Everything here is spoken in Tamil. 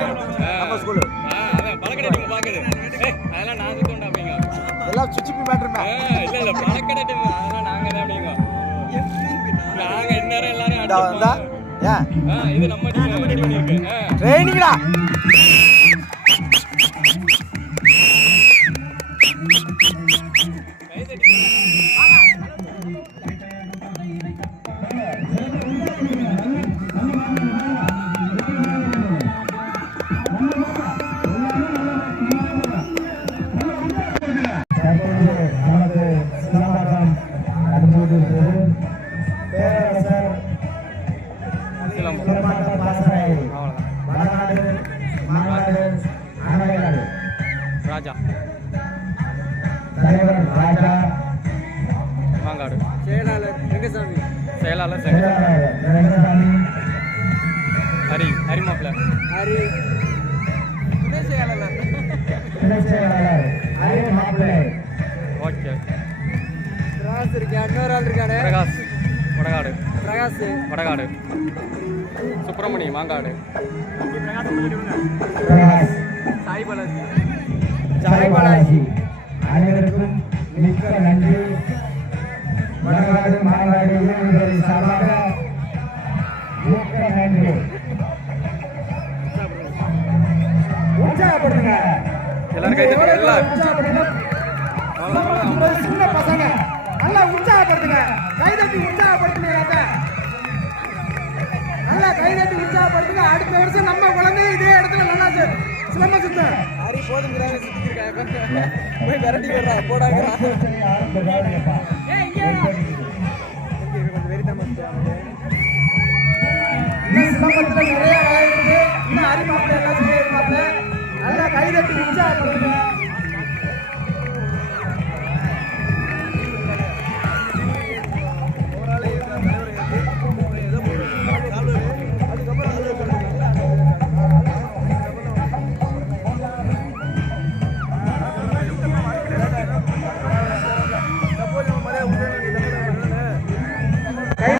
நம்ம ஸ்கூலு பழக்கடை டீம் பாக்குது. அதெல்லாம் நான் சுத்தோண்டா அப்படிங்க. எல்லாம் சுச்சிப்பி மேட்டர்மே. இல்ல இல்ல பழக்கடை டீம் அதெல்லாம் நாங்க தான் அப்படிங்க. நாங்க இன்னும் எல்லாரும் அடிச்சோம். ஏன்? இது நம்ம டீம் இருக்கு. ட்ரெயினிங்டா. ராஜா தலைவர் ராஜா மாங்காடு செயலாளர் ரங்கசாமி செயலாளர் ரங்கசாமி ஹரி மாப்பிள்ள ஹரி துணை செயலாளர் ஹரி மாப்பிள்ளை. ஓகே பிரகாஷ் இருக்கா இன்னொரு ஆள் இருக்கானே பிரகாஷ் வடகாடு பிரகாஷ் சுப்பிரமணி மாங்காடு பிரகாஷ் சாய் பாலாஜி அனைவருக்கும் மிக்க நன்றி. வடநாடு மாநாடு இளைஞர்களின் சார்பாக மிக்க நன்றி. உற்சாகப்படுத்துங்க எல்லாரும் கை தட்டி எல்லாம் சின்ன பசங்க நல்லா உற்சாகப்படுத்துங்க. கைதட்டி உற்சாகப்படுத்துங்க. நல்லா கைதட்டி உற்சாகப்படுத்துங்க. அடுத்த வருஷம் நம்ம குழந்தை இதே இடத்துல நல்லா சிலம்ப சுத்த ஹரி போதுங்கிறாங்க சுத்திருக்காங்க போய் விரட்டி வர்றா போடாங்க சிலம்பத்துல நிறைய விளையாடுது. இன்னும் ஹரி மாப்பிள்ளை எல்லாம் சொல்லியிருக்காங்க. நல்லா கைதட்டி உற்சாகப்படுத்துங்க.